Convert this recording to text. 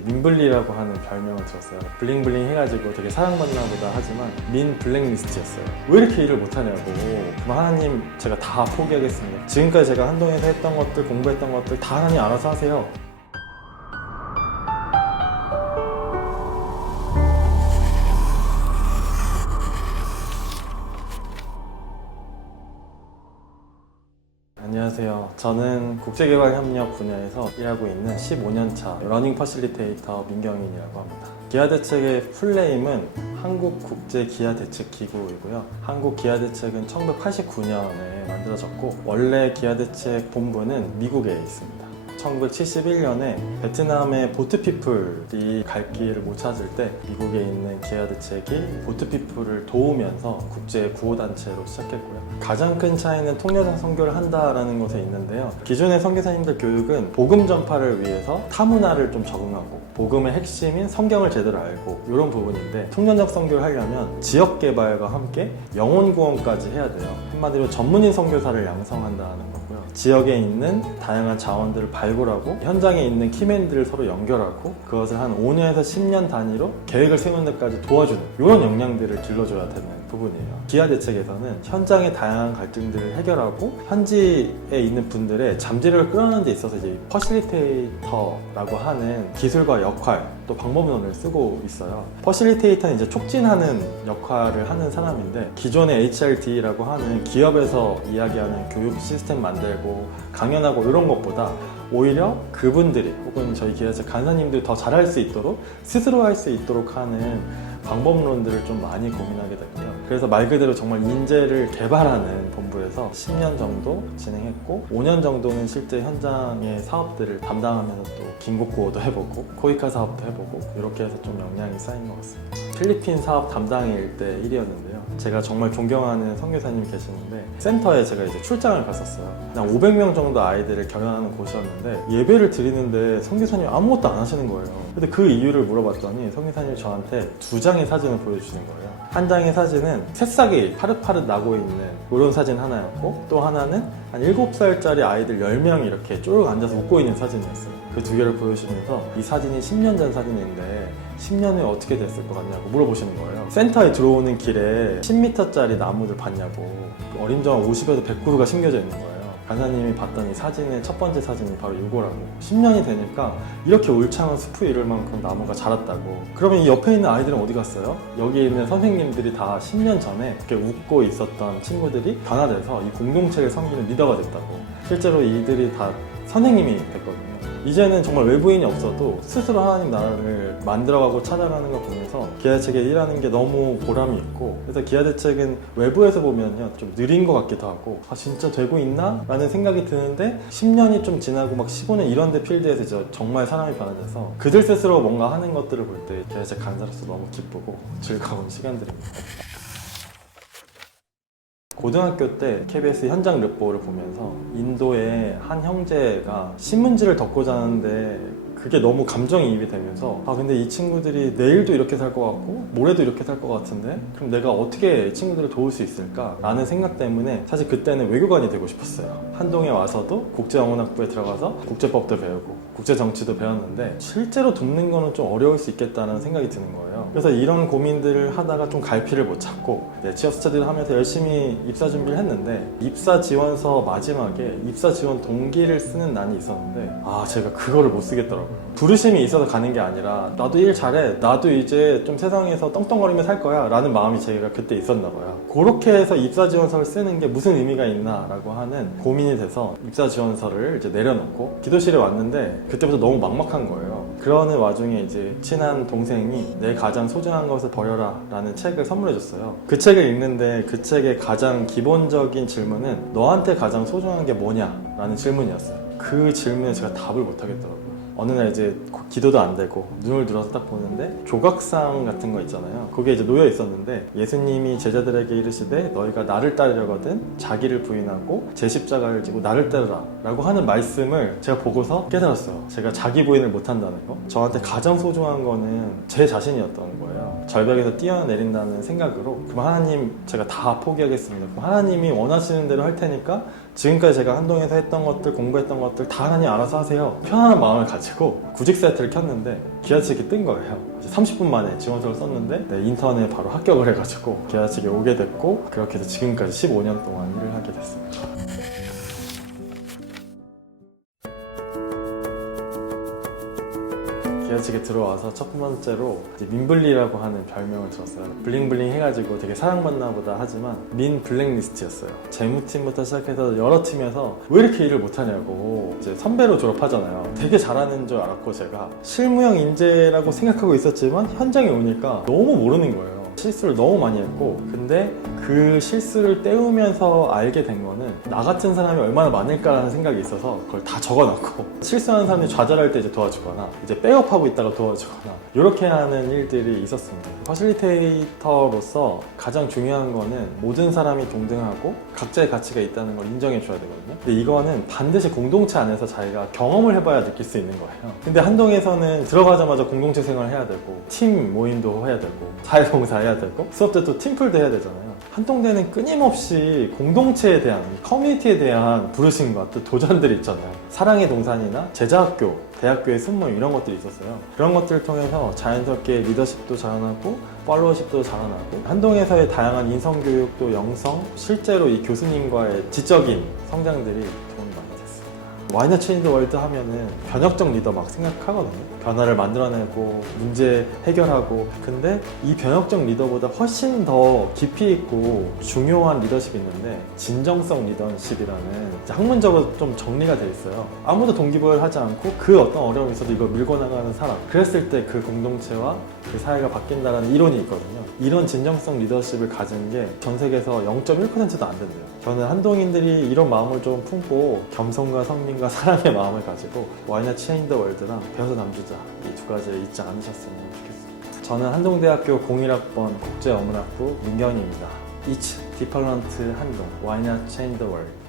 민블리라고 하는 별명을 들었어요. 블링블링 해가지고 되게 사랑받나 보다 하지만 민 블랙리스트였어요. 왜 이렇게 일을 못하냐고. 그럼 하나님 제가 다 포기하겠습니다. 지금까지 제가 한동에서 했던 것들, 공부했던 것들 다 하나님 알아서 하세요. 안녕하세요. 저는 국제개발협력 분야에서 일하고 있는 15년차 러닝 퍼실리테이터 민경인이라고 합니다. 기아대책의 풀네임은 한국국제기아대책기구이고요. 한국기아대책은 1989년에 만들어졌고 원래 기아대책 본부는 미국에 있습니다. 1971년에 베트남의 보트피플이 갈 길을 못 찾을 때 미국에 있는 기아대책이 보트피플을 도우면서 국제 구호단체로 시작했고요. 가장 큰 차이는 통렬한 선교를 한다라는 것에 있는데요. 기존의 선교사님들 교육은 복음 전파를 위해서 타문화를 좀 적응하고 복음의 핵심인 성경을 제대로 알고 이런 부분인데 통년적 선교를 하려면 지역 개발과 함께 영혼 구원까지 해야 돼요. 한마디로 전문인 선교사를 양성한다는 거고요. 지역에 있는 다양한 자원들을 발굴하고 현장에 있는 키맨들을 서로 연결하고 그것을 한 5년에서 10년 단위로 계획을 세우는 데까지 도와주는 이런 역량들을 길러줘야 되는 부분이에요. 기아대책에서는 현장의 다양한 갈등들을 해결하고 현지에 있는 분들의 잠재력을 끌어내는 데 있어서 이제 퍼실리테이터라고 하는 기술과 역할 또 방법론을 쓰고 있어요. 퍼실리테이터는 이제 촉진하는 역할을 하는 사람인데 기존의 HRD라고 하는 기업에서 이야기하는 교육 시스템 만들고 강연하고 이런 것보다 오히려 그분들이 혹은 저희 기아대책 간사님들이 더 잘할 수 있도록 스스로 할 수 있도록 하는 방법론들을 좀 많이 고민하게 됐고요. 그래서 말 그대로 정말 인재를 개발하는 본부에서 10년 정도 진행했고 5년 정도는 실제 현장의 사업들을 담당하면서 또 긴급구호도 해보고 코이카 사업도 해보고 이렇게 해서 좀 역량이 쌓인 것 같습니다. 필리핀 사업 담당일 때 일이었는데요. 제가 정말 존경하는 선교사님이 계시는데 센터에 제가 이제 출장을 갔었어요. 한 500명 정도 아이들을 경영하는 곳이었는데 예배를 드리는데 선교사님이 아무것도 안 하시는 거예요. 근데 그 이유를 물어봤더니 선교사님이 저한테 2장의 사진을 보여주시는 거예요. 한 장의 사진은 새싹이 파릇파릇 나고 있는 이런 사진 하나였고 또 하나는 한 7살짜리 아이들 10명이 이렇게 쭉 앉아서 웃고 있는 사진이었어요. 그 두 개를 보여주시면서 이 사진이 10년 전 사진인데 10년 후에 어떻게 됐을 것 같냐고 물어보시는 거예요. 센터에 들어오는 길에 10m짜리 나무들 봤냐고 어림정한 50에서 100그루가 심겨져 있는 거예요. 간사님이 봤던 이 사진의 첫 번째 사진이 바로 이거라고. 10년이 되니까 이렇게 울창한 숲을 이룰 만큼 나무가 자랐다고. 그러면 이 옆에 있는 아이들은 어디 갔어요? 여기 있는 선생님들이 다 10년 전에 이렇게 웃고 있었던 친구들이 변화돼서 이 공동체를 섬기는 리더가 됐다고. 실제로 이들이 다 선생님이 됐거든요. 이제는 정말 외부인이 없어도 스스로 하나님 나라를 만들어가고 찾아가는 걸 보면서 기아대책에 일하는 게 너무 보람이 있고 그래서 기아대책은 외부에서 보면요 좀 느린 것 같기도 하고 아 진짜 되고 있나? 라는 생각이 드는데 10년이 좀 지나고 막 15년 이런 데 필드에서 정말 사람이 변화돼서 그들 스스로 뭔가 하는 것들을 볼 때 기아대책 간사로서 너무 기쁘고 즐거운 시간들입니다. 고등학교 때 KBS 현장 르포를 보면서 인도의 한 형제가 신문지를 덮고 자는데 그게 너무 감정이입이 되면서 아 근데 이 친구들이 내일도 이렇게 살 것 같고 모레도 이렇게 살 것 같은데 그럼 내가 어떻게 이 친구들을 도울 수 있을까? 라는 생각 때문에 사실 그때는 외교관이 되고 싶었어요. 한동에 와서도 국제영문학부에 들어가서 국제법도 배우고 국제정치도 배웠는데 실제로 돕는 거는 좀 어려울 수 있겠다는 생각이 드는 거예요. 그래서 이런 고민들을 하다가 좀 갈피를 못 찾고 취업 스터디를 하면서 열심히 입사 준비를 했는데 입사 지원서 마지막에 입사 지원 동기를 쓰는 난이 있었는데 아 제가 그거를 못 쓰겠더라고요. 부르심이 있어서 가는 게 아니라 나도 일 잘해 나도 이제 좀 세상에서 떵떵거리며 살 거야 라는 마음이 제가 그때 있었나 봐요. 그렇게 해서 입사 지원서를 쓰는 게 무슨 의미가 있나 라고 하는 고민이 돼서 입사 지원서를 이제 내려놓고 기도실에 왔는데 그때부터 너무 막막한 거예요. 그러는 와중에 이제 친한 동생이 내 가장 소중한 것을 버려라 라는 책을 선물해 줬어요. 그 책을 읽는데 그 책의 가장 기본적인 질문은 너한테 가장 소중한 게 뭐냐 라는 질문이었어요. 그 질문에 제가 답을 못 하겠더라고요. 어느 날 이제 기도도 안 되고 눈을 들어서 딱 보는데 조각상 같은 거 있잖아요. 거기에 이제 놓여 있었는데 예수님이 제자들에게 이르시되 너희가 나를 따르려거든 자기를 부인하고 제 십자가를 지고 나를 따르라 라고 하는 말씀을 제가 보고서 깨달았어요. 제가 자기 부인을 못한다는 거. 저한테 가장 소중한 거는 제 자신이었던 거예요. 절벽에서 뛰어내린다는 생각으로 그럼 하나님 제가 다 포기하겠습니다. 그럼 하나님이 원하시는 대로 할 테니까 지금까지 제가 한동에서 했던 것들, 공부했던 것들 다 하나님 알아서 하세요. 편안한 마음을 가지고 구직 사이트를 켰는데 기아 측이 뜬 거예요. 30분 만에 지원서를 썼는데 인턴에 바로 합격을 해가지고 기아 측에 오게 됐고, 그렇게 해서 지금까지 15년 동안 일을 하게 됐습니다. 기아 측에 들어와서 첫 번째로 이제 민블리라고 하는 별명을 들었어요. 블링블링 해가지고 되게 사랑받나 보다 하지만 민 블랙리스트였어요. 재무팀부터 시작해서 여러 팀에서 왜 이렇게 일을 못하냐고, 이제 선배로 졸업하잖아요. 되게 잘하는 줄 알았고, 제가 실무형 인재라고 생각하고 있었지만 현장에 오니까 너무 모르는 거예요. 실수를 너무 많이 했고, 근데 그 실수를 때우면서 알게 된 거는 나 같은 사람이 얼마나 많을까라는 생각이 있어서 그걸 다 적어놨고, 실수하는 사람이 좌절할 때 이제 도와주거나 이제 백업하고 있다가 도와주거나 이렇게 하는 일들이 있었습니다. 퍼실리테이터로서 가장 중요한 거는 모든 사람이 동등하고 각자의 가치가 있다는 걸 인정해 줘야 되거든요. 근데 이거는 반드시 공동체 안에서 자기가 경험을 해봐야 느낄 수 있는 거예요. 근데 한동에서는 들어가자마자 공동체 생활 해야 되고, 팀 모임도 해야 되고, 사회봉사 해야 되고, 수업 때 또 팀플도 해야 되잖아요. 한동대는 끊임없이 공동체에 대한, 커뮤니티에 대한 부르심과 또 도전들이 있잖아요. 사랑의 동산이나 제자학교, 대학교의 순모임 이런 것들이 있었어요. 그런 것들을 통해서 자연스럽게 리더십도 자라나고 팔로워십도 자라나고, 한동에서의 다양한 인성교육 또 영성, 실제로 이 교수님과의 지적인 성장들이 도움이 많이 됐습니다. 와이너 체인지 월드 하면은 변혁적 리더 막 생각하거든요. 변화를 만들어내고 문제 해결하고. 근데 이 변혁적 리더보다 훨씬 더 깊이 있고 중요한 리더십이 있는데, 진정성 리더십이라는 학문적으로 좀 정리가 돼 있어요. 아무도 동기부여를 하지 않고 그 어떤 어려움이 있어도 이걸 밀고 나가는 사람, 그랬을 때 그 공동체와 그 사회가 바뀐다는 이론이 있거든요. 이런 진정성 리더십을 가진 게 전 세계에서 0.1%도 안 된대요. 저는 한동인들이 이런 마음을 좀 품고 겸손과 성민과 사랑의 마음을 가지고 와이너 체인지 더 월드랑 배워서 남주자, 이 두 가지를 잊지 않으셨으면 좋겠습니다. 저는 한동대학교 01학번 국제어문학부 민경입니다. It's different 한동, Why not change the world?